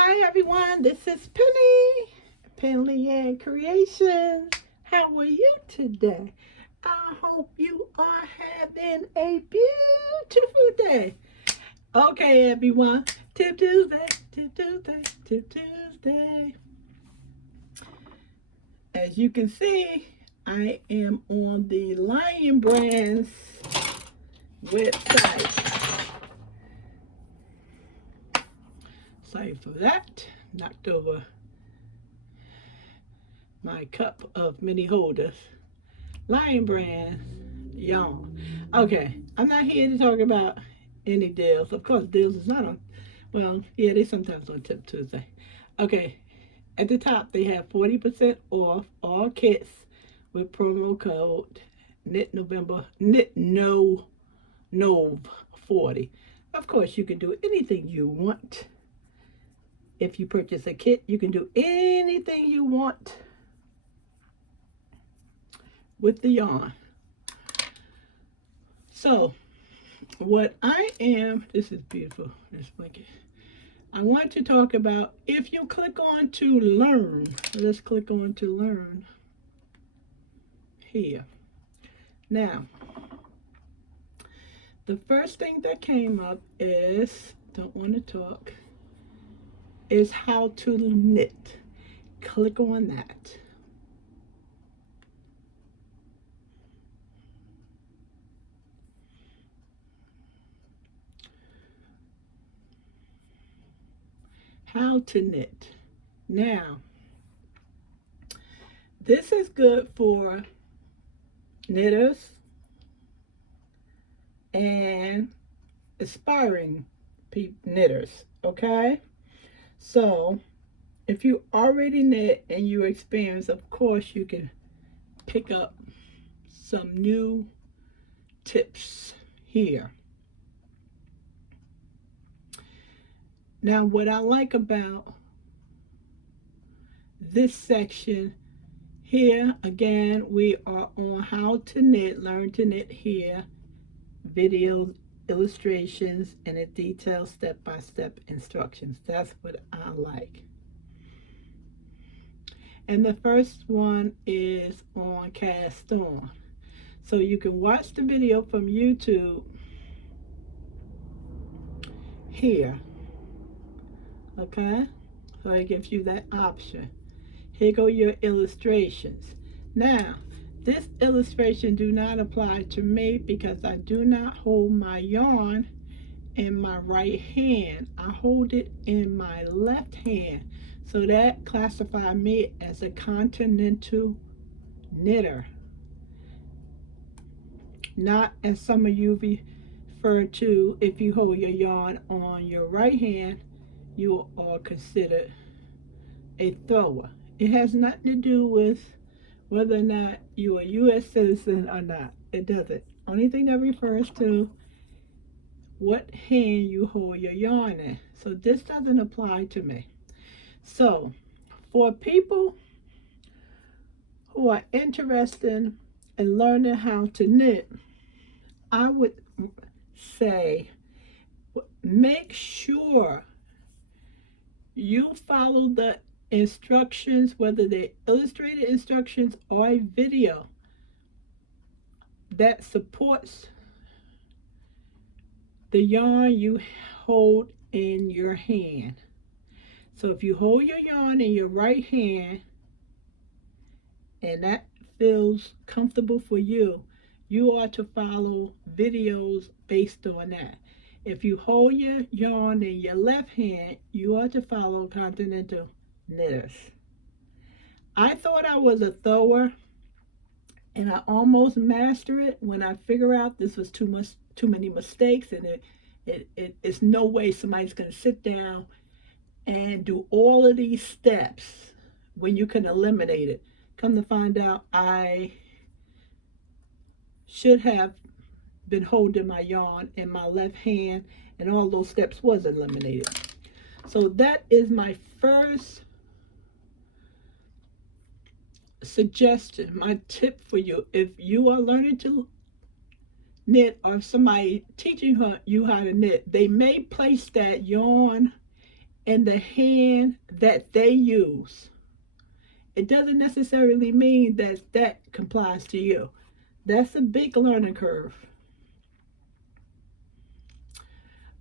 Hi everyone, this is Penley-Ann Creations. How are you today? I hope you are having a beautiful day. Okay everyone, Tip Tuesday, Tip Tuesday, Tip Tuesday. As you can see, I am on the Lion Brands website. Sorry for that. Knocked over my cup of mini holders. Lion Brands yarn. Okay, I'm not here to talk about any deals. Of course, deals is not on. Well, yeah, they sometimes on Tip Tuesday. Okay, at the top they have 40% off all kits with promo code NOV 40. Of course, you can do anything you want. If you purchase a kit, you can do anything you want with the yarn. So, what I am, this is beautiful, this blanket. I want to talk about, if you click on to learn, let's click on to learn here. Now, the first thing that came up is, don't want to talk, is how to knit. Click on that. How to knit. Now, this is good for knitters and aspiring knitters, okay? So, if you already knit and you experience, of course, you can pick up some new tips here. Now, what I like about this section here, again, we are on how to knit, learn to knit here, videos, illustrations, and a detailed step-by-step instructions. That's what I like. And the first one is on cast on. So you can watch the video from YouTube here. Okay? So it gives you that option. Here go your illustrations. Now, this illustration do not apply to me because I do not hold my yarn in my right hand. I hold it in my left hand. So that classifies me as a continental knitter. Not as some of you refer to, if you hold your yarn on your right hand, you are considered a thrower. It has nothing to do with whether or not you're a U.S. citizen or not. It doesn't. Only thing that refers to what hand you hold your yarn in. So this doesn't apply to me. So for people who are interested in learning how to knit, I would say make sure you follow the instructions, whether they're illustrated instructions or a video that supports the yarn you hold in your hand. So if you hold your yarn in your right hand and that feels comfortable for you, you are to follow videos based on that. If you hold your yarn in your left hand, you are to follow continental knitters. I thought I was a thrower and I almost mastered it when I figured out this was too many mistakes, and it's no way somebody's going to sit down and do all of these steps when you can eliminate it. Come to find out, I should have been holding my yarn in my left hand, and all those steps was eliminated. So that is my first suggestion, my tip for you. If you are learning to knit, or somebody teaching you how to knit, they may place that yarn and the hand that they use. It doesn't necessarily mean that that complies to you. That's a big learning curve.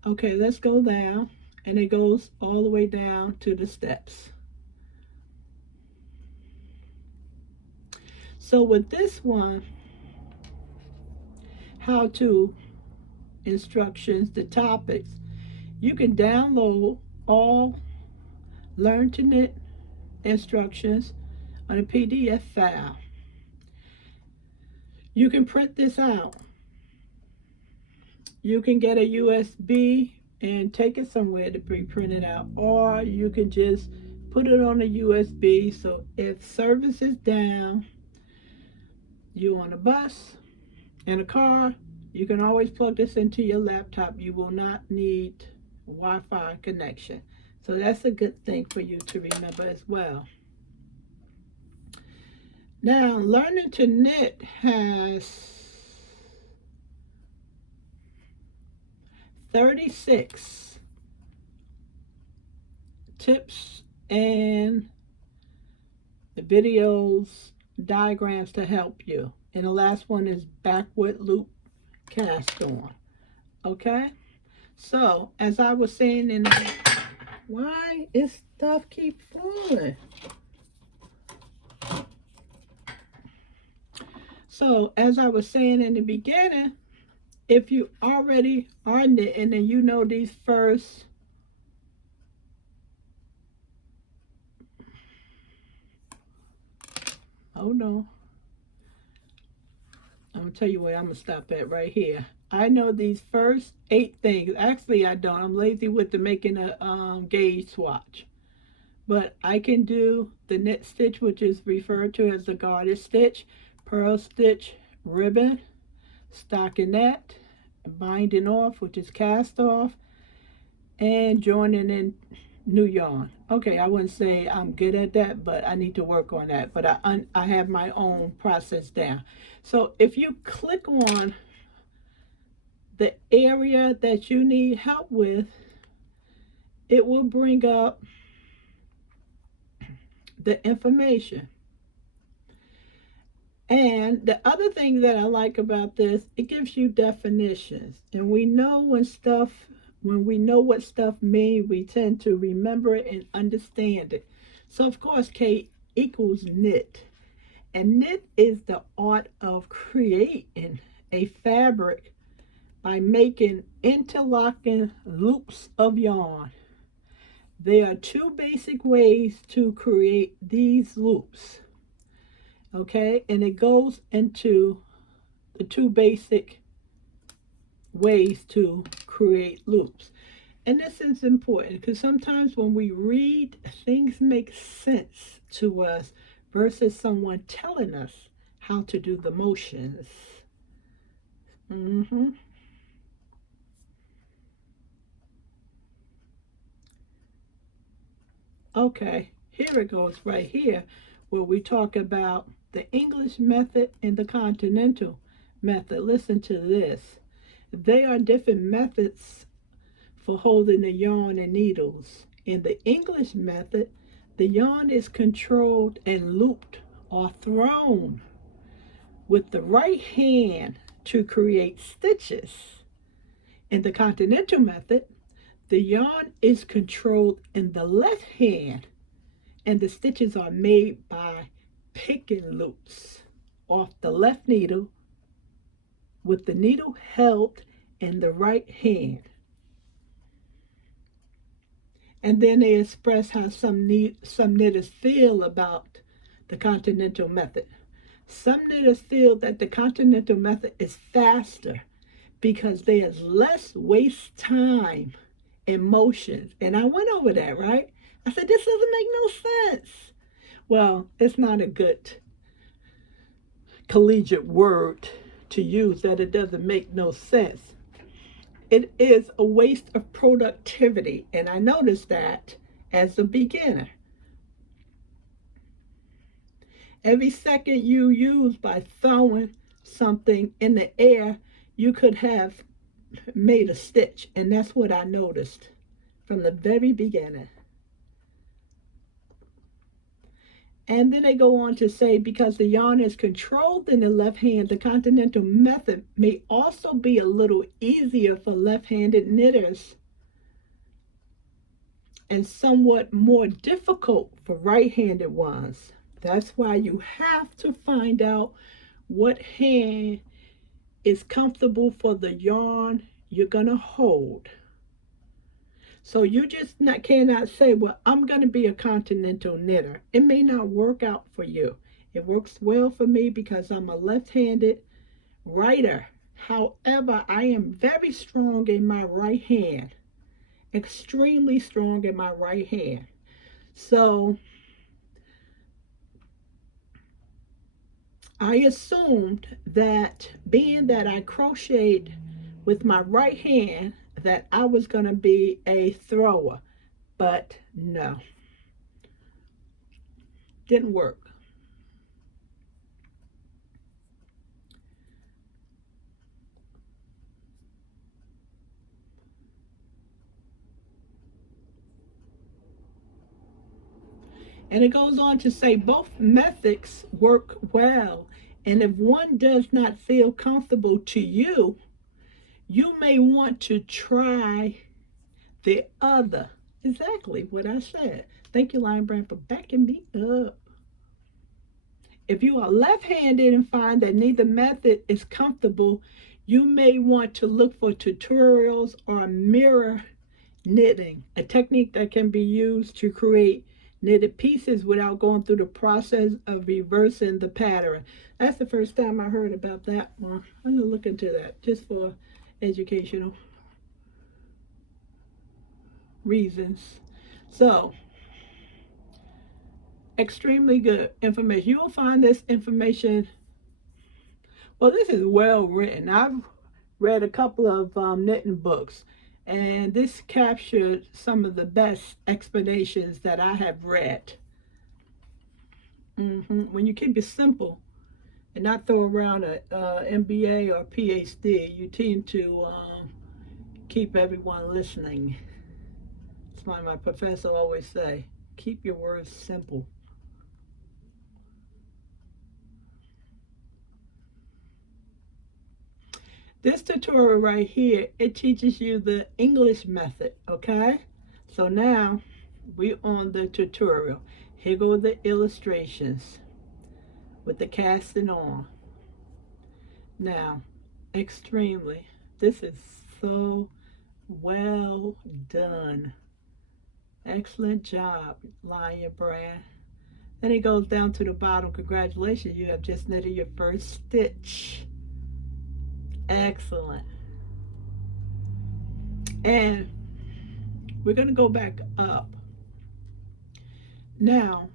Okay, let's go down, and it goes all the way down to the steps. So with this one, how to instructions, the topics, you can download all Learn to Knit instructions on a PDF file. You can print this out. You can get a USB and take it somewhere to be printed out, or you can just put it on a USB, so if service is down, you on a bus, in a car, you can always plug this into your laptop. You will not need Wi-Fi connection. So that's a good thing for you to remember as well. Now, Learning to Knit has 36 tips and the videos, diagrams to help you. And the last one is backward loop cast on. Okay? So, as I was saying in the... Why is stuff keep falling? So, as I was saying in the beginning, if you already are knitting and you know these first hold on, I'm gonna tell you where I'm gonna stop at right here. I know these first 8 things. Actually, I don't. I'm lazy with the making a gauge swatch. But I can do the knit stitch, which is referred to as the garter stitch, purl stitch, ribbon, stockinette, binding off, which is cast off, and joining in new yarn. Okay, I wouldn't say I'm good at that, but I need to work on that. But I have my own process down. So if you click on the area that you need help with, it will bring up the information. And the other thing that I like about this, it gives you definitions. And we know when we know what stuff means, we tend to remember it and understand it. So of course, K equals knit. And knit is the art of creating a fabric by making interlocking loops of yarn. There are 2 basic ways to create these loops. Okay, and it goes into the 2 basic ways to create loops. And this is important because sometimes when we read, things make sense to us versus someone telling us how to do the motions. Okay, here it goes right here where we talk about the English method and the continental method. Listen to this. There are different methods for holding the yarn and needles. In the English method, the yarn is controlled and looped or thrown with the right hand to create stitches. In the continental method, the yarn is controlled in the left hand and the stitches are made by picking loops off the left needle with the needle held in the right hand. And then they express how some knitters feel about the continental method. Some knitters feel that the continental method is faster because there's less waste time and motions. And I went over that, right? I said, this doesn't make no sense. Well, it's not a good collegiate word to use that it doesn't make no sense. It is a waste of productivity, and I noticed that as a beginner. Every second you use by throwing something in the air, you could have made a stitch, and that's what I noticed from the very beginning. And then they go on to say, because the yarn is controlled in the left hand, the continental method may also be a little easier for left-handed knitters and somewhat more difficult for right-handed ones. That's why you have to find out what hand is comfortable for the yarn you're going to hold. So you just cannot say, well, I'm going to be a continental knitter. It may not work out for you. It works well for me because I'm a left-handed writer. However, I am very strong in my right hand. Extremely strong in my right hand. So I assumed that being that I crocheted with my right hand, that I was going to be a thrower, but no, didn't work. And it goes on to say both methods work well, and if one does not feel comfortable to you, you may want to try the other. Exactly what I said. Thank you, Lion Brand, for backing me up. If you are left-handed and find that neither method is comfortable, you may want to look for tutorials or mirror knitting, a technique that can be used to create knitted pieces without going through the process of reversing the pattern. That's the first time I heard about that one. I'm going to look into that just for educational reasons. So, extremely good information. You will find this information, well, this is well written. I've read a couple of knitting books, and this captured some of the best explanations that I have read. When you keep it simple and not throw around a MBA or PhD, you tend to keep everyone listening. That's why my professor always say, keep your words simple. This tutorial right here, it teaches you the English method, okay? So now we're on the tutorial. Here go the illustrations with the casting on. Now, extremely, this is so well done. Excellent job, Lion Brand. Then it goes down to the bottom. Congratulations, you have just knitted your first stitch. Excellent. And we're going to go back up. Now,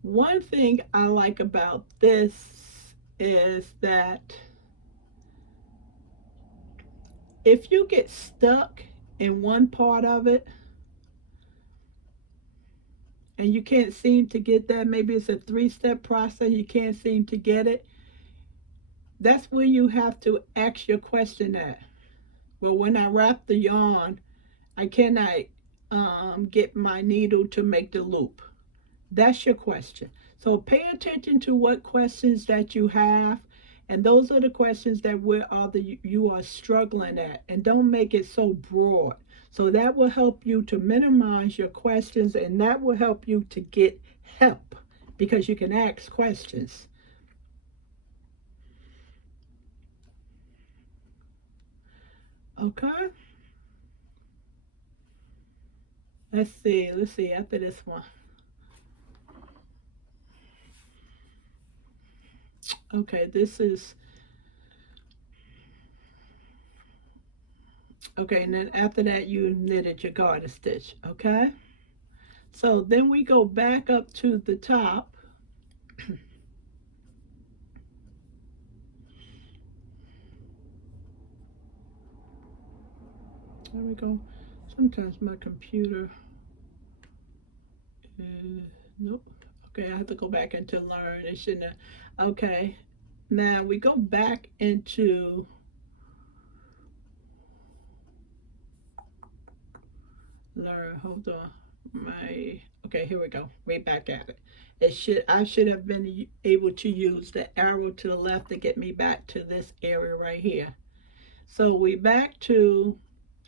one thing I like about this is that if you get stuck in one part of it and you can't seem to get that, maybe it's a 3-step process, you can't seem to get it, that's where you have to ask your question at. Well, when I wrap the yarn, I cannot get my needle to make the loop. That's your question. So pay attention to what questions that you have, and those are the questions that you are struggling at, and don't make it so broad. So that will help you to minimize your questions, and that will help you to get help because you can ask questions. Okay. Let's see after this one. Okay, this is okay, and then after that you knitted your garter stitch. Okay, so then we go back up to the top. There we go. Sometimes my computer nope. Okay, I have to go back into learn. It shouldn't have. Okay, now we go back into learn. Hold on. Okay, here we go. Right back at it. I should have been able to use the arrow to the left to get me back to this area right here. So we back to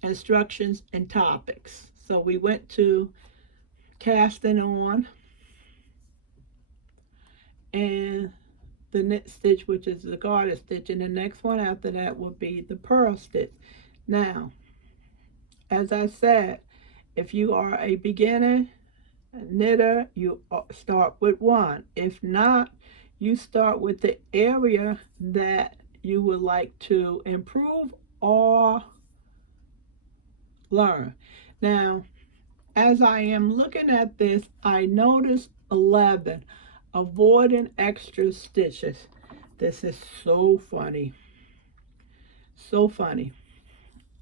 instructions and topics. So we went to casting on and the knit stitch, which is the garter stitch, and the next one after that will be the purl stitch. Now, as I said, if you are a beginner knitter, you start with one. If not, you start with the area that you would like to improve or learn. Now, as I am looking at this, I notice 11, avoiding extra stitches. This is so funny. So funny.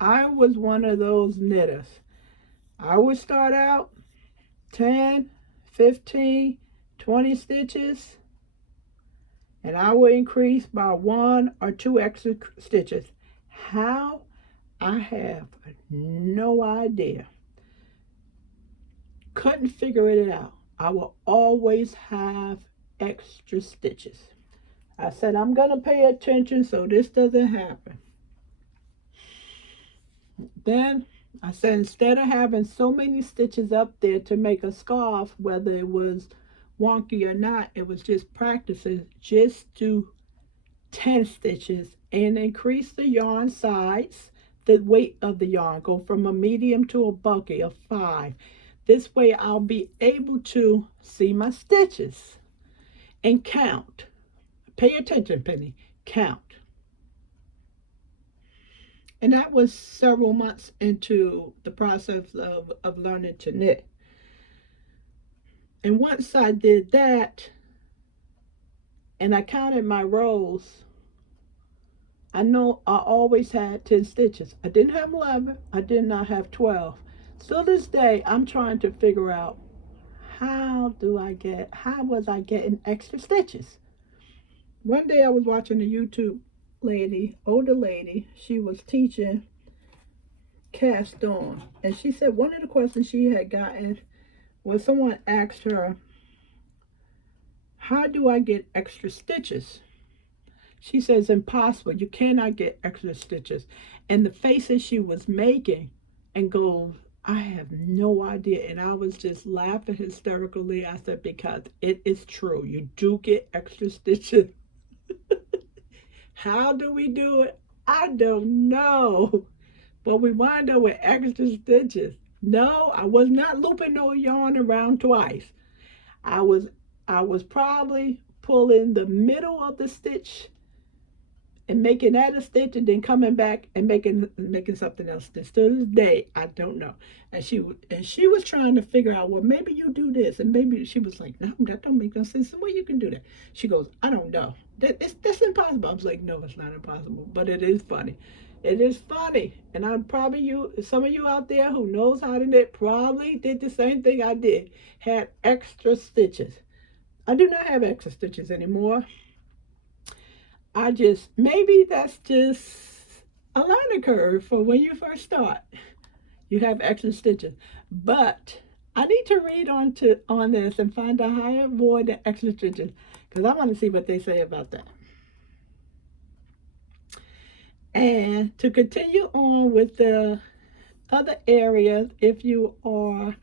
I was one of those knitters. I would start out 10, 15, 20 stitches, and I will increase by 1 or 2 extra stitches. How? I have no idea. Couldn't figure it out. I will always have extra stitches. I said I'm going to pay attention so this doesn't happen. Then I said, instead of having so many stitches up there to make a scarf, whether it was wonky or not, it was just practicing. Just do 10 stitches and increase the yarn size, the weight of the yarn. Go from a medium to a bulky of 5. This way I'll be able to see my stitches and count. Pay attention, Penny. Count. And that was several months into the process of learning to knit. And once I did that, and I counted my rows, I know I always had 10 stitches. I didn't have 11. I did not have 12. So this day, I'm trying to figure out how was I getting extra stitches? One day I was watching a YouTube lady, older lady, she was teaching cast on, and she said one of the questions she had gotten was someone asked her, how do I get extra stitches? She says, impossible, you cannot get extra stitches. And the faces she was making and goes, I have no idea. And I was just laughing hysterically. I said, because it is true, you do get extra stitches. How do we do it? I don't know. But we wind up with extra stitches. No, I was not looping no yarn around twice. I was probably pulling the middle of the stitch and making that a stitch, and then coming back and making something else. To this day, I don't know. And she was trying to figure out, well, maybe you do this, and maybe she was like, no, that don't make no sense. The way you can do that. She goes, I don't know. That's impossible. I was like, no, it's not impossible, but it is funny. It is funny, and some of you out there who knows how to knit probably did the same thing I did. Had extra stitches. I do not have extra stitches anymore. Maybe that's just a learning curve for when you first start. You have extra stitches. But I need to read on this and find out how to avoid the extra stitches, because I want to see what they say about that. And to continue on with the other areas, if you are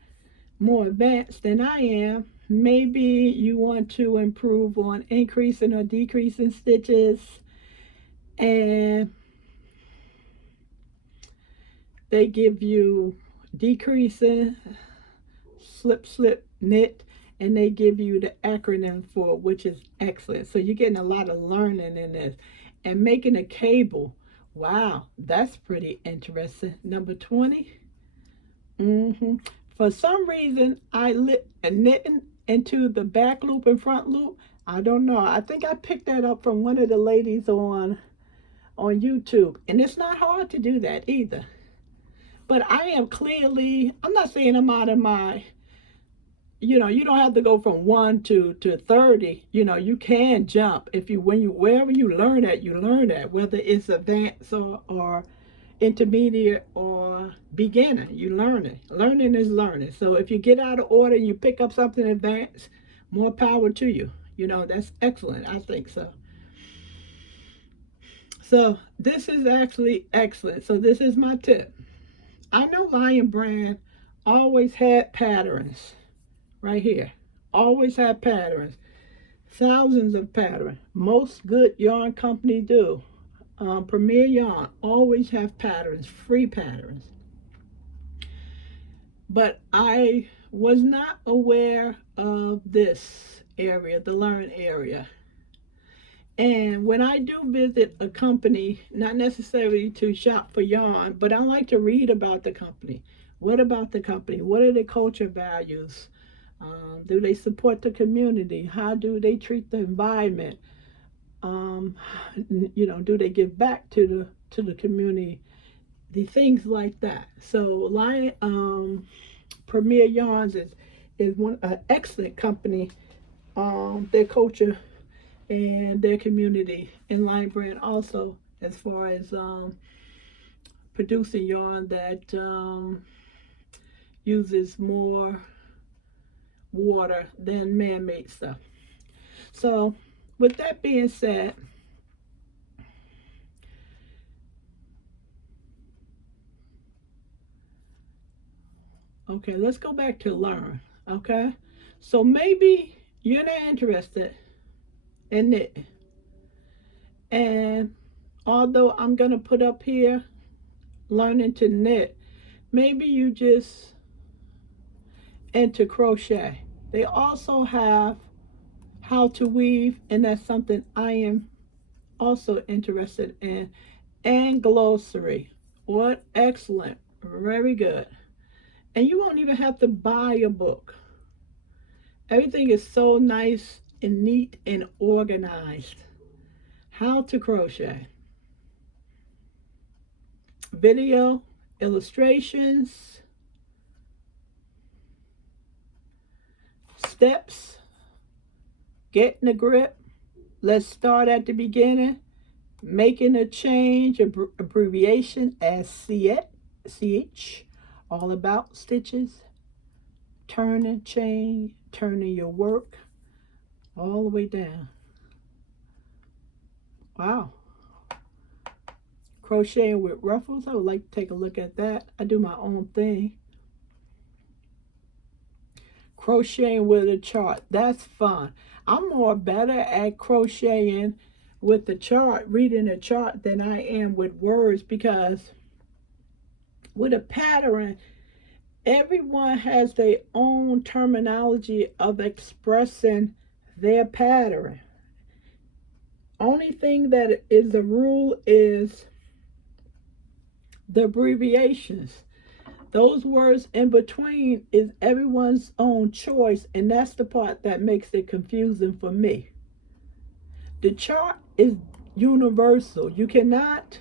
more advanced than I am, maybe you want to improve on increasing or decreasing stitches, and they give you decreasing, slip, slip, knit, and they give you the acronym for it, which is excellent. So you're getting a lot of learning in this. And making a cable, wow, that's pretty interesting. Number 20. For some reason, I knitting into the back loop and front loop. I don't know. I think I picked that up from one of the ladies on YouTube. And it's not hard to do that either. But I'm not saying I'm out of my, you don't have to go from 1 to 30. You can jump wherever you learn at, whether it's advanced or intermediate or beginner. You learning. Learning is learning. So if you get out of order and you pick up something advanced, more power to you. You know, that's excellent. I think so. So this is actually excellent. So this is my tip. I know Lion Brand always had patterns right here. Always had patterns. Thousands of patterns. Most good yarn company do. Premier Yarn always have patterns, free patterns. But I was not aware of this area, the learn area. And when I do visit a company, not necessarily to shop for yarn, but I like to read about the company. What about the company? What are their culture values? Do they support the community? How do they treat the environment? You know, do they give back to the community? The things like that. So, Premier Yarns is one excellent company. Their culture and their community, and Lion Brand also, as far as producing yarn that uses more water than man-made stuff. So with that being said, okay, let's go back to learn. Okay, so maybe you're not interested in it, and although I'm gonna put up here learning to knit, maybe you just into crochet. They also have how to weave, and that's something I am also interested in, and glossary. What excellent, very good. And you won't even have to buy a book. Everything is so nice and neat and organized. How to crochet. Video, illustrations, steps, getting a grip. Let's start at the beginning. Making a change, abbreviation as CH, all about stitches. Turning, chain, turning your work all the way down. Wow. Crocheting with ruffles, I would like to take a look at that. I do my own thing. Crocheting with a chart, that's fun. I'm more better at crocheting with the chart, reading a chart, than I am with words, because with a pattern, everyone has their own terminology of expressing their pattern. Only thing that is the rule is the abbreviations. Those words in between is everyone's own choice, and that's the part that makes it confusing for me. The chart is universal. You cannot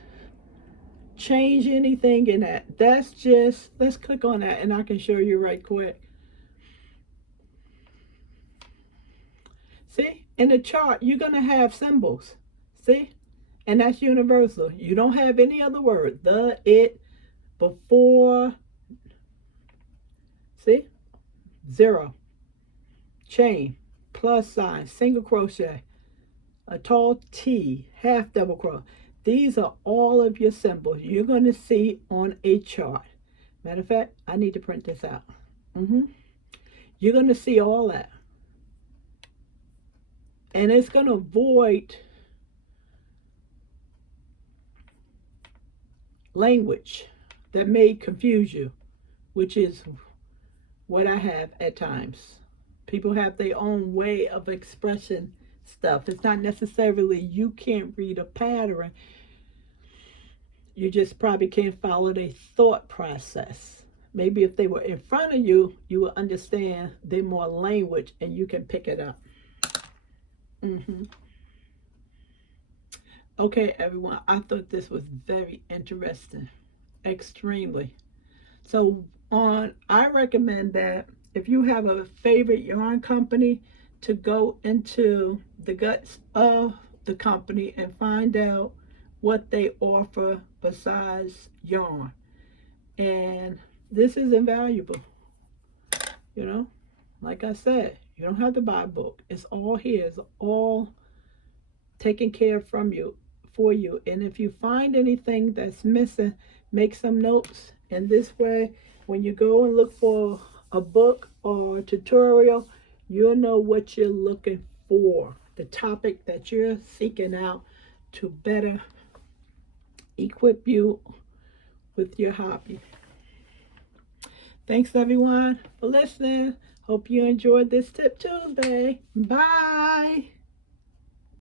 change anything in that. That's just, let's click on that and I can show you right quick. See, in the chart, you're going to have symbols. See, and that's universal. You don't have any other word. The, it, before. See, 0, chain, plus sign, single crochet, a tall T, half double crochet. These are all of your symbols you're going to see on a chart. Matter of fact, I need to print this out. You're going to see all that. And it's going to avoid language that may confuse you, which is what I have at times. People have their own way of expressing stuff. It's not necessarily you can't read a pattern. You just probably can't follow their thought process. Maybe if they were in front of you, you will understand their more language and you can pick it up. Okay, everyone, I thought this was very interesting, extremely. So I recommend that if you have a favorite yarn company, to go into the guts of the company and find out what they offer besides yarn. And this is invaluable. You know, like I said, you don't have to buy a book. It's all here. It's all taken care from you, for you. And if you find anything that's missing, make some notes. And this way, when you go and look for a book or a tutorial, you'll know what you're looking for, the topic that you're seeking out to better equip you with your hobby. Thanks everyone for listening. Hope you enjoyed this Tip Tuesday. Bye.